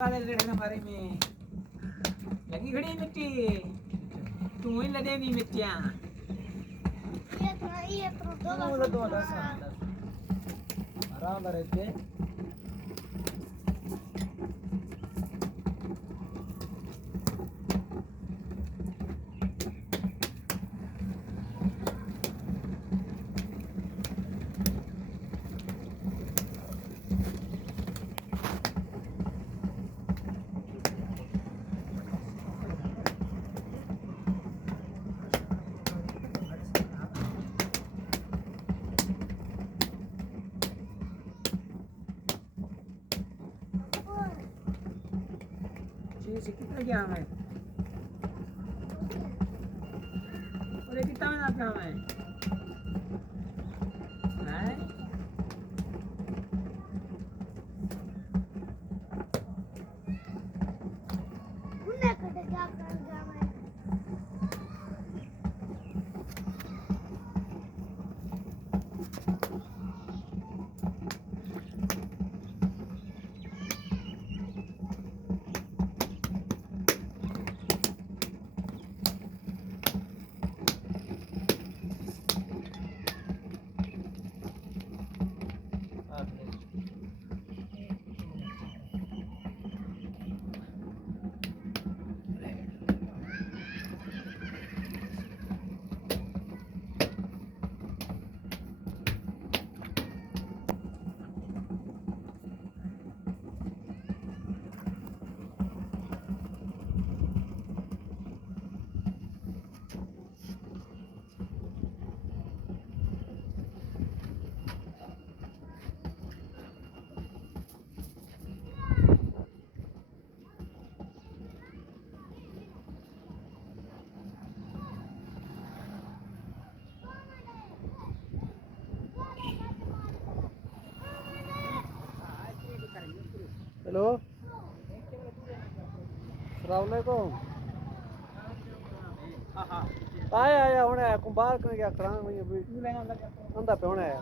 वाले लड़के हमारे में लगी खड़ी मिट्टी तू ही लदेगी मिट्टियाँ ये तो आराम रहते जी कितना क्या है और कितना में आपका है हैं उन्हें कटे क्या कर दिया मैं हेलो सलामकुम आया आया हुणे कुंभार कने क्या करा मैं अभी अंदा पे हुणे आया